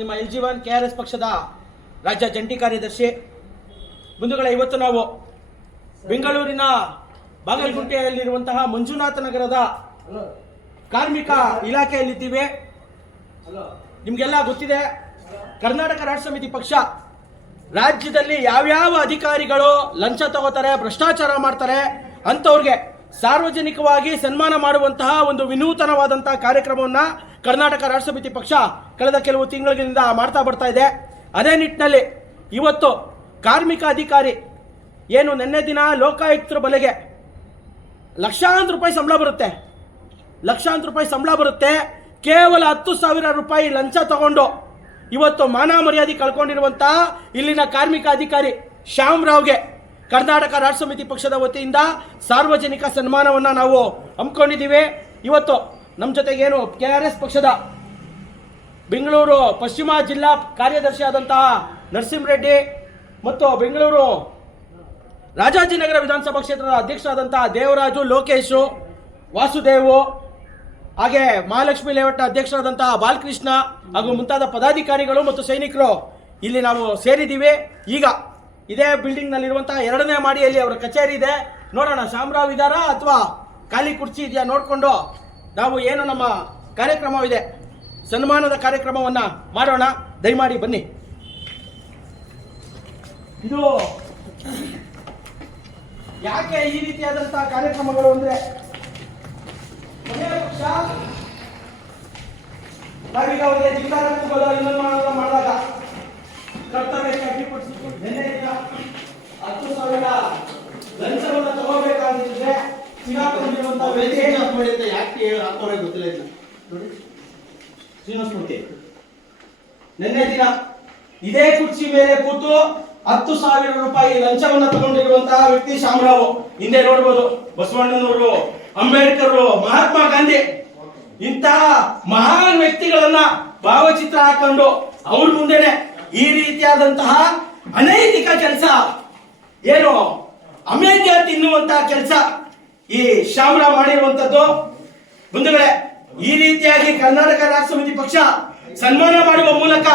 ನಿಮ್ಮ L G one K R S ಪಕ್ಷದ ರಾಜ್ಯ ಜಂಟಿ ಕಾರ್ಯದರ್ಶಿ. ಬಂಧುಗಳ, ಇವತ್ತು ನಾವು ಬೆಂಗಳೂರಿನ ಬಾಗಲಗುಂಟೆಯಲ್ಲಿರುವಂತಹ ಮಂಜುನಾಥ ನಗರದ ಕಾರ್ಮಿಕ ಇಲಾಖೆಯಲ್ಲಿದ್ದೀವಿ. ನಿಮಗೆಲ್ಲ ಗೊತ್ತಿದೆ, ಕರ್ನಾಟಕ ರಾಷ್ಟ್ರ ಸಮಿತಿ ಪಕ್ಷ ರಾಜ್ಯದಲ್ಲಿ ಯಾವ್ಯಾವ ಅಧಿಕಾರಿಗಳು ಲಂಚ ತಗೋತಾರೆ, ಭ್ರಷ್ಟಾಚಾರ ಮಾಡ್ತಾರೆ, ಅಂಥವ್ರಿಗೆ ಸಾರ್ವಜನಿಕವಾಗಿ ಸನ್ಮಾನ ಮಾಡುವಂತಹ ಒಂದು ವಿನೂತನವಾದಂತಹ ಕಾರ್ಯಕ್ರಮವನ್ನ ಕರ್ನಾಟಕ ರಾಷ್ಟ್ರ ಸಮಿತಿ ಪಕ್ಷ ಕಳೆದ ಕೆಲವು ತಿಂಗಳಿಂದ ಮಾಡ್ತಾ ಬರ್ತಾ ಇದೆ. ಅದೇ ನಿಟ್ಟಿನಲ್ಲಿ ಇವತ್ತು ಕಾರ್ಮಿಕ ಅಧಿಕಾರಿ ಏನು ನಿನ್ನೆ ದಿನ ಲೋಕಾಯುಕ್ತರ ಬಲೆಗೆ ಲಕ್ಷಾಂತರ ರೂಪಾಯಿ ಸಂಬಳ ಬರುತ್ತೆ. ಲಕ್ಷಾಂತರ ರೂಪಾಯಿ ಸಂಬಳ ಬರುತ್ತೆ. ಕೇವಲ ಹತ್ತು ಸಾವಿರ ರೂಪಾಯಿ ಲಂಚ ತಗೊಂಡು ಇವತ್ತು ಮಾನ ಮರ್ಯಾದೆ ಕಳ್ಕೊಂಡಿರುವಂಥ ಇಲ್ಲಿನ ಕಾರ್ಮಿಕ ಅಧಿಕಾರಿ ಶ್ಯಾಮ್ ರಾವ್ಗೆ ಕರ್ನಾಟಕ ರಾಜ್ಯ ಸಮಿತಿ ಪಕ್ಷದ ವತಿಯಿಂದ ಸಾರ್ವಜನಿಕ ಸನ್ಮಾನವನ್ನು ನಾವು ಹಮ್ಮಿಕೊಂಡಿದ್ದೀವಿ. ಇವತ್ತು ನಮ್ಮ ಜೊತೆಗೆ ಏನು ಕೆ ಆರ್ ಎಸ್ ಪಕ್ಷದ ಬೆಂಗಳೂರು ಪಶ್ಚಿಮ ಜಿಲ್ಲಾ ಕಾರ್ಯದರ್ಶಿ ಆದಂತಹ ನರಸಿಂಹರೆಡ್ಡಿ ಮತ್ತು ಬೆಂಗಳೂರು ರಾಜಾಜಿನಗರ ವಿಧಾನಸಭಾ ಕ್ಷೇತ್ರದ ಅಧ್ಯಕ್ಷರಾದಂತಹ ದೇವರಾಜು, ಲೋಕೇಶು, ವಾಸುದೇವು ಹಾಗೆ ಮಹಾಲಕ್ಷ್ಮಿ ಲೇಔಟ್ನ ಅಧ್ಯಕ್ಷರಾದಂತಹ ಬಾಲಕೃಷ್ಣ ಹಾಗೂ ಮುಂತಾದ ಪದಾಧಿಕಾರಿಗಳು ಮತ್ತು ಸೈನಿಕರು ಇಲ್ಲಿ ನಾವು ಸೇರಿದ್ದೀವಿ. ಈಗ ಇದೇ ಬಿಲ್ಡಿಂಗ್ನಲ್ಲಿರುವಂತಹ ಎರಡನೇ ಮಾಡಿಯಲ್ಲಿ ಅವರ ಕಚೇರಿ ಇದೆ. ನೋಡೋಣ ಶಾಮರಾವ್ ಅಥವಾ ಖಾಲಿ ಕುರ್ಚಿ ಇದೆಯಾ ನೋಡಿಕೊಂಡು ನಾವು ಏನು ನಮ್ಮ ಕಾರ್ಯಕ್ರಮವಿದೆ. ಸನ್ಮಾನದ ಕಾರ್ಯಕ್ರಮವನ್ನ ಮಾಡೋಣ. ದಯಮಾಡಿ ಬನ್ನಿ. ಇದು ಯಾಕೆ ಈ ರೀತಿಯಾದಂತಹ ಕಾರ್ಯಕ್ರಮಗಳು ಅಂದ್ರೆ ಪಕ್ಷ ನಾವೀಗ ಅವರಿಗೆ ಜಿಲ್ಲಾರ ಇನ್ನೊಂದು ಮಾಡೋದು ಮಾಡಿದಾಗ ಕರ್ತವ್ಯಕ್ಕೆ ಅಡ್ಡಿಪಡಿಸಿದ್ದು ನಿನ್ನೆ ದಿನ ಹತ್ತು ಸಾವಿರ ಲಂಚವನ್ನು ತಗೋಬೇಕಾಗಿದ್ರೆ ಸಿಗಾಕೊಂಡಿರುವಂತಹ ವೇದಿಕೆ ಯಾಕೆ ಹಾಕೋರೆ ಗೊತ್ತಿಲ್ಲ ನೋಡಿ. ಶ್ರೀನಿವಾಸಮೂರ್ತಿ. ನಿನ್ನೆ ದಿನ ಇದೇ ಕುರ್ಚಿ ಮೇಲೆ ಕೂತು ಹತ್ತು ಸಾವಿರ ರೂಪಾಯಿ ಲಂಚವನ್ನ ತಗೊಂಡಿರುವಂತಹ ವ್ಯಕ್ತಿ ಶಾಮರಾವ್. ಹಿಂದೆ ನೋಡ್ಬೋದು ಬಸವಣ್ಣನವರು, ಅಂಬೇಡ್ಕರ್, ಮಹಾತ್ಮ ಗಾಂಧಿ. ಇಂತಹ ಮಹಾನ್ ವ್ಯಕ್ತಿಗಳನ್ನ ಭಾವಚಿತ್ರ ಹಾಕೊಂಡು ಅವ್ರ ಮುಂದೆನೆ ಈ ರೀತಿಯಾದಂತಹ ಅನೈತಿಕ ಕೆಲಸ. ಏನು? ಅಮೇಧ್ಯ ತಿನ್ನುವಂತಹ ಕೆಲಸ ಈ ಶಾಮರಾವ್ ಮಾಡಿರುವಂತದ್ದು ಬಂಧುಗಳೇ ಈ ರೀತಿಯಾಗಿ ಕರ್ನಾಟಕ ರಾಜ್ಯ ಸಮಿತಿ ಪಕ್ಷ ಸನ್ಮಾನ ಮಾಡುವ ಮೂಲಕ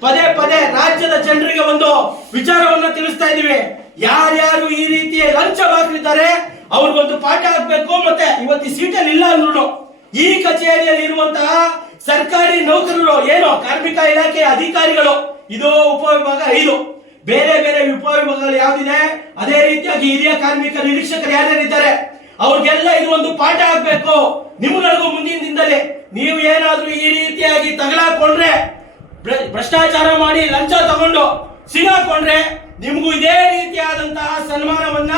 ಪದೇ ಪದೇ ರಾಜ್ಯದ ಜನರಿಗೆ ಒಂದು ವಿಚಾರವನ್ನ ತಿಳಿಸ್ತಾ ಇದೀವಿ ಯಾರ್ಯಾರು ಈ ರೀತಿಯ ಲಂಚ ಅವ್ರಿಗೊಂದು ಪಾಠ ಆಗ್ಬೇಕು ಮತ್ತೆ ಇವತ್ತು ಸೀಟಲ್ಲಿ ಇಲ್ಲ ಅಂದ್ರು ಈ ಕಚೇರಿಯಲ್ಲಿ ಇರುವಂತಹ ಸರ್ಕಾರಿ ನೌಕರರು ಏನು? ಕಾರ್ಮಿಕ ಇಲಾಖೆಯ ಅಧಿಕಾರಿಗಳು. ಇದು ಉಪವಿಭಾಗ ಐದು. ಬೇರೆ ಬೇರೆ ಉಪವಿಭಾಗಗಳು ಯಾವ್ದಿದೆ? ಅದೇ ರೀತಿಯಾಗಿ ಹಿರಿಯ ಕಾರ್ಮಿಕ ನಿರೀಕ್ಷಕರು ಯಾರ್ಯಾರಿದ್ದಾರೆ? ಅವ್ರಿಗೆಲ್ಲ ಇದು ಒಂದು ಪಾಠ ಆಗ್ಬೇಕು ನಿಮ್ಗಳಿಗೂ ದಿನದಲ್ಲಿ ನೀವು ಏನಾದ್ರೂ ಈ ರೀತಿಯಾಗಿ ತಗಲಾಕೊಂಡ್ರೆ ಭ್ರ- ಭ್ರಷ್ಟಾಚಾರ ಮಾಡಿ ಲಂಚ ತಗೊಂಡು ಸಿಗಾಕೊಂಡ್ರೆ ನಿಮಗೂ ಇದೇ ರೀತಿಯಾದಂತಹ ಸನ್ಮಾನವನ್ನ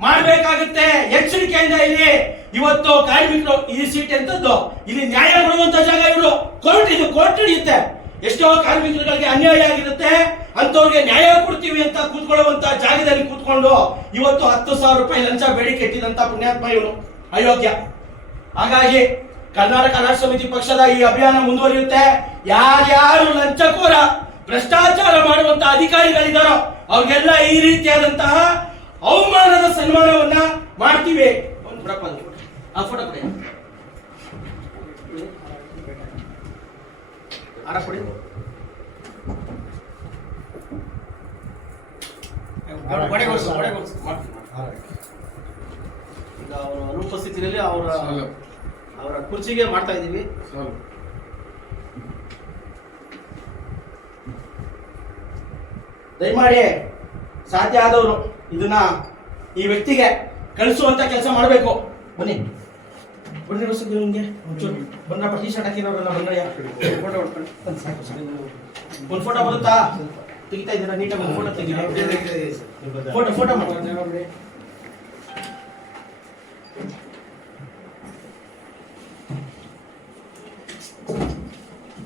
ಮಾಡಬೇಕಾಗುತ್ತೆ. ಎಚ್ಚರಿಕೆಯಿಂದ ಇಲ್ಲಿ ಇವತ್ತು ಕಾರ್ಮಿಕರು ಈ ಸೀಟ್ ಎಂತದ್ದು ಇಲ್ಲಿ ನ್ಯಾಯ ಕೊಡುವಂತ ಜಾಗ ಇವರು. ಕೋರ್ಟ್, ಇದು ಕೋರ್ಟ್ ನಡೆಯುತ್ತೆ. ಎಷ್ಟೋ ಕಾರ್ಮಿಕರುಗಳಿಗೆ ಅನ್ಯಾಯ ಆಗಿರುತ್ತೆ. ಅಂತವ್ರಿಗೆ ನ್ಯಾಯ ಕೊಡ್ತೀವಿ ಅಂತ ಕೂತ್ಕೊಳ್ಳುವಂತ ಜಾಗದಲ್ಲಿ ಕೂತ್ಕೊಂಡು ಇವತ್ತು ಹತ್ತು ಸಾವಿರ ರೂಪಾಯಿ ಲಂಚ ಬೇಡಿಕೆ ಇಟ್ಟಿದಂತ ಪುಣ್ಯಾತ್ಮ ಇವನು. ಅಯೋಗ್ಯ. ಹಾಗಾಗಿ ಕರ್ನಾಟಕ ರಾಜ್ಯ ಸಮಿತಿ ಪಕ್ಷದ ಈ ಅಭಿಯಾನ ಮುಂದುವರಿಯುತ್ತೆ. ಯಾರ್ಯಾರು ಲಂಚಕೋರ ಭ್ರಷ್ಟಾಚಾರ ಮಾಡುವಂತ ಅಧಿಕಾರಿಗಳಿದ್ದಾರೋ ಅವ್ರಿಗೆಲ್ಲ ಈ ರೀತಿಯಾದಂತಹ ಅವಮಾನದ ಸನ್ಮಾನವನ್ನ ಮಾಡ್ತೀವಿ. ಒಂದು. ಆ ಫೋಟೋ ಕೊಡಿ. ಆರ ಕೊಡಿ. ಅವರ ಅನುಪಸ್ಥಿತಿಯಲ್ಲಿ ಅವರ ಅವರ ಕುರ್ಚಿಗೆ ಮಾಡ್ತಾ ಇದ್ದೀವಿ ದಯಮಾಡಿ ಸಾಧ್ಯ ಆದವರು ಇದನ್ನ ಈ ವ್ಯಕ್ತಿಗೆ ಕಳಿಸುವಂತ ಕೆಲಸ ಮಾಡಬೇಕು ಬನ್ನಿ ಬನ್ನಿ ನಿಮ್ಗೆ ಒಂಚೂರು ಬಂದ್ರಪ್ಪ ಟೀ ಶರ್ಟ್ ಹಾಕಿರೋರಲ್ಲ ಬಂದ್ರಯ್ಯ ಫೋಟೋ ಹೊಡ್ಕೊಂಡು ಒಂದು ಫೋಟೋ ಬರುತ್ತಾ ತೆಗಿತಾ ಇದ್ದೀರಾ ನೀಟಾಗಿ ಒಂದು ಫೋಟೋ ತೆಗಿ ಫೋಟೋ ಫೋಟೋ ಮಾಡಿ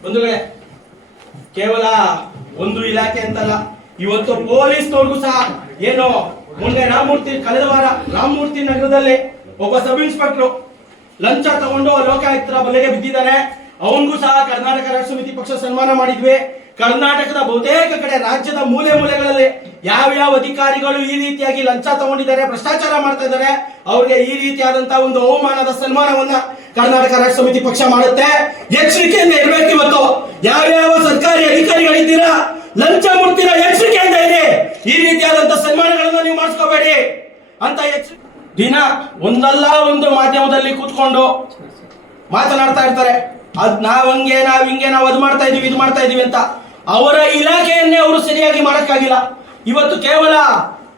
ಬಂಧುಗಳೇ, ಕೇವಲ ಒಂದು ಇಲಾಖೆ ಅಂತಲ್ಲ, ಇವತ್ತು ಪೊಲೀಸ್ನವ್ರಿಗೂ ಸಹ ಏನು ಮೊನ್ನೆ ರಾಮಮೂರ್ತಿ, ಕಳೆದ ವಾರ ರಾಮಮೂರ್ತಿ ನಗರದಲ್ಲಿ ಒಬ್ಬ ಸಬ್ ಇನ್ಸ್ಪೆಕ್ಟರ್ ಲಂಚ ತಗೊಂಡು ಲೋಕಾಯುಕ್ತರ ಬಲೆಗೆ ಬಿದ್ದಿದ್ದಾನೆ. ಅವನಿಗೂ ಸಹ ಕರ್ನಾಟಕ ರಾಷ್ಟ್ರ ಸಮಿತಿ ಪಕ್ಷ ಸನ್ಮಾನ ಮಾಡಿದ್ವಿ. ಕರ್ನಾಟಕದ ಬಹುತೇಕ ಕಡೆ ರಾಜ್ಯದ ಮೂಲೆ ಮೂಲೆಗಳಲ್ಲಿ ಯಾವ ಅಧಿಕಾರಿಗಳು ಈ ರೀತಿಯಾಗಿ ಲಂಚ ತಗೊಂಡಿದ್ದಾರೆ, ಭ್ರಷ್ಟಾಚಾರ ಮಾಡ್ತಾ ಇದ್ದಾರೆ, ಅವ್ರಿಗೆ ಈ ರೀತಿಯಾದಂತಹ ಒಂದು ಅವಮಾನದ ಸನ್ಮಾನವನ್ನ ಕರ್ನಾಟಕ ರಾಷ್ಟ್ರ ಸಮಿತಿ ಪಕ್ಷ ಮಾಡುತ್ತೆ. ಎಚ್ಚರಿಕೆಯಿಂದ ಇರಬೇಕು ಯಾವ್ಯಾವ ಸರ್ಕಾರಿ ಅಧಿಕಾರಿಗಳಿದ್ದೀರಾ, ಲಂಚ ಮುಡ್ತೀರಾ ಎಚ್ಚರಿಕೆ ಅಂತ ಇದೆ. ಈ ರೀತಿಯಾದಂತ ಸನ್ಮಾನಗಳನ್ನ ನೀವು ಮಾಡಿಸ್ಕೋಬೇಡಿ ಅಂತ ದಿನ ಒಂದಲ್ಲ ಒಂದು ಮಾಧ್ಯಮದಲ್ಲಿ ಕೂತ್ಕೊಂಡು ಮಾತನಾಡ್ತಾ ಇರ್ತಾರೆ. ಅದ್ ನಾವ್ ಹಂಗೆ, ನಾವ್ ಹಿಂಗೆ, ನಾವ್ ಅದ್ ಮಾಡ್ತಾ ಇದೀವಿ, ಇದು ಮಾಡ್ತಾ ಇದೀವಿ ಅಂತ ಅವರ ಇಲಾಖೆಯನ್ನೇ ಅವರು ಸರಿಯಾಗಿ ಮಾಡಕ್ಕಾಗಿಲ್ಲ. ಇವತ್ತು ಕೇವಲ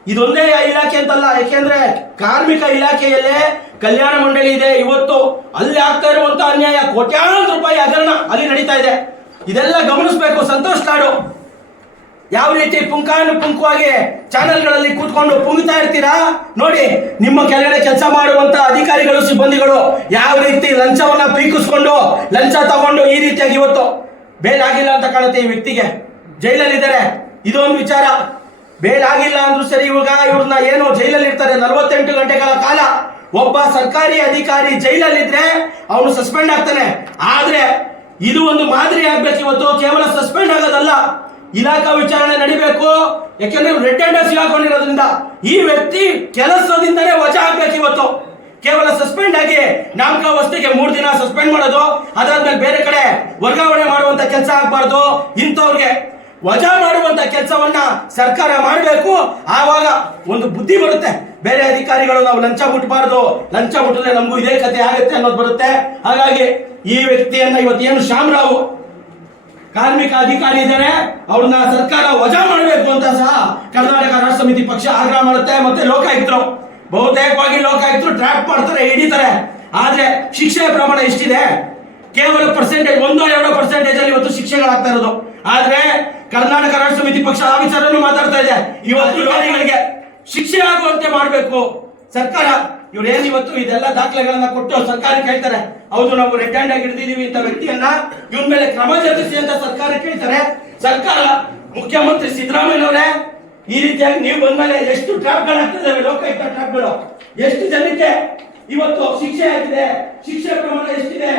ಇದೊಂದೇ ಇಲಾಖೆ ಅಂತಲ್ಲ ಯಾಕೆಂದ್ರೆ ಕಾರ್ಮಿಕ ಇಲಾಖೆಯಲ್ಲೇ ಕಲ್ಯಾಣ ಮಂಡಳಿ ಇದೆ. ಇವತ್ತು ಅಲ್ಲಿ ಆಗ್ತಾ ಇರುವಂತ ಅನ್ಯಾಯ ಕೋಟ್ಯಾಂತರ ರೂಪಾಯಿ ಹಗರಣ ಅಲ್ಲಿ ನಡೀತಾ ಇದೆ. ಇದೆಲ್ಲ ಗಮನಿಸಬೇಕು. ಸಂತೋಷ್ ನಾಡು, ಯಾವ ರೀತಿ ಪುಂಕಾನು ಪುಂಕವಾಗಿ ಚಾನೆಲ್ಗಳಲ್ಲಿ ಕೂತ್ಕೊಂಡು ಪುಂಗ್ತಾ ಇರ್ತೀರಾ? ನೋಡಿ, ನಿಮ್ಮ ಕೆಳಗಡೆ ಕೆಲಸ ಮಾಡುವಂತ ಅಧಿಕಾರಿಗಳು, ಸಿಬ್ಬಂದಿಗಳು ಯಾವ ರೀತಿ ಲಂಚವನ್ನ ಪೀಕಿಸ್ಕೊಂಡು ಲಂಚ ತಗೊಂಡು ಈ ರೀತಿಯಾಗಿ ಇವತ್ತು ಬೇಲ್ ಆಗಿಲ್ಲ ಅಂತ ಕಾಣುತ್ತೆ ಈ ವ್ಯಕ್ತಿಗೆ. ಜೈಲಲ್ಲಿ ಇದ್ದಾರೆ ಇದೊಂದು ವಿಚಾರ. ಬೇಲ್ ಆಗಿಲ್ಲ ಅಂದ್ರೂ ಸರಿ, ಇವಾಗ ಇವ್ರನ್ನ ಏನು ಜೈಲಲ್ಲಿ ಇರ್ತಾರೆ? ನಲವತ್ತೆಂಟು ಗಂಟೆಗಳ ಕಾಲ ಒಬ್ಬ ಸರ್ಕಾರಿ ಅಧಿಕಾರಿ ಜೈಲಲ್ಲಿದ್ರೆ ಅವನು ಸಸ್ಪೆಂಡ್ ಆಗ್ತಾನೆ. ಆದ್ರೆ ಇದು ಒಂದು ಮಾದರಿ ಆಗ್ಬೇಕು ಇವತ್ತು. ಕೇವಲ ಸಸ್ಪೆಂಡ್ ಆಗೋದಲ್ಲ. ಇಲಾಖಾ ವಿಚಾರಣೆ ನಡಿಬೇಕು. ಯಾಕೆಂದ್ರೆ ರೆಡ್ ಹ್ಯಾಂಡ್ ಹಾಕೊಂಡಿರೋದ್ರಿಂದ ಈ ವ್ಯಕ್ತಿ ಕೆಲಸದಿಂದಲೇ ವಜಾ ಆಗ್ಬೇಕು ಇವತ್ತು. ಕೇವಲ ಸಸ್ಪೆಂಡ್ ಆಗಿ ನಾಮಕ ವಸ್ತುಗೆ ಮೂರು ದಿನ ಸಸ್ಪೆಂಡ್ ಮಾಡೋದು, ಅದಾದ್ಮೇಲೆ ಬೇರೆ ಕಡೆ ವರ್ಗಾವಣೆ ಮಾಡುವಂತ ಕೆಲಸ ಆಗ್ಬಾರ್ದು. ಇಂಥವ್ರಿಗೆ ವಜಾ ಮಾಡುವಂತ ಕೆಲಸವನ್ನ ಸರ್ಕಾರ ಮಾಡಬೇಕು. ಆವಾಗ ಒಂದು ಬುದ್ಧಿ ಬರುತ್ತೆ. ಬೇರೆ ಅಧಿಕಾರಿಗಳು ನಾವು ಲಂಚ ಮುಟ್ಟಬಾರದು ಲಂಚ ಮುಟ್ಟಿದ್ರೆ ನಮಗೂ ಇದೇ ಕತೆ ಆಗುತ್ತೆ ಅನ್ನೋದು ಬರುತ್ತೆ. ಹಾಗಾಗಿ ಈ ವ್ಯಕ್ತಿಯನ್ನ ಇವತ್ತು ಏನು ಶ್ಯಾಮರಾವ್ ಕಾರ್ಮಿಕ ಅಧಿಕಾರಿ ಇದ್ದಾರೆ, ಅವ್ರನ್ನ ಸರ್ಕಾರ ವಜಾ ಮಾಡಬೇಕು ಅಂತ ಸಹ ಕರ್ನಾಟಕ ರಾಷ್ಟ್ರ ಸಮಿತಿ ಪಕ್ಷ ಆಗ್ರಹ ಮಾಡುತ್ತೆ. ಮತ್ತೆ ಲೋಕಾಯುಕ್ತರು, ಬಹುತೇಕವಾಗಿ ಲೋಕಾಯುಕ್ತರು ಟ್ರ್ಯಾಕ್ ಮಾಡ್ತಾರೆ, ಹಿಡಿತಾರೆ. ಆದ್ರೆ ಶಿಕ್ಷೆಯ ಪ್ರಮಾಣ ಎಷ್ಟಿದೆ? ಕೇವಲ ಪರ್ಸೆಂಟೇಜ್ ಒಂದೋ, ಎರಡೋ ಪರ್ಸೆಂಟೇಜ್ ಅಲ್ಲಿ ಇವತ್ತು ಶಿಕ್ಷೆಗಳಾಗ್ತಾ ಇರೋದು. ಆದ್ರೆ ಕರ್ನಾಟಕ ರಾಜ್ಯ ಸಮಿತಿ ಪಕ್ಷ ಆ ವಿಚಾರನೂ ಮಾತಾಡ್ತಾ ಇದೆ. ಇವತ್ತು ಲೋರಿಗಳಿಗೆ ಶಿಕ್ಷೆ ಆಗುವಂತೆ ಮಾಡಬೇಕು. ಸರ್ಕಾರ ಇವ್ರು ಏನ್ ಇವತ್ತು ಇದೆಲ್ಲ ದಾಖಲೆಗಳನ್ನ ಕೊಟ್ಟು ಸರ್ಕಾರಕ್ಕೆ ಕೇಳ್ತಾರೆ. ಹೌದು ನಾವು ರೆಡ್ ಹ್ಯಾಂಡ್ ಆಗಿ ಹಿಡಿದಿದೀವಿ ಅಂತ ವ್ಯಕ್ತಿಯನ್ನ ಇವನ್ ಮೇಲೆ ಕ್ರಮ ಜರುಗಿಸಿ ಅಂತ ಸರ್ಕಾರ ಕೇಳ್ತಾರೆ. ಸರ್ಕಾರ ಮುಖ್ಯಮಂತ್ರಿ ಸಿದ್ದರಾಮಯ್ಯನವರೇ ಈ ರೀತಿಯಾಗಿ ನೀವು ಬಂದ್ಮೇಲೆ ಎಷ್ಟು ಟ್ರಾಪ್ಗಳಾಗ್ತಿದ್ದಾವೆ ಲೋಕಾಯುಕ್ತ ಟ್ರಾಪ್ಗಳು ಎಷ್ಟು ಜನಕ್ಕೆ ಇವತ್ತು ಶಿಕ್ಷೆ ಆಗಿದೆ? ಶಿಕ್ಷೆ ಪ್ರಮಾಣ ಎಷ್ಟಿದೆ?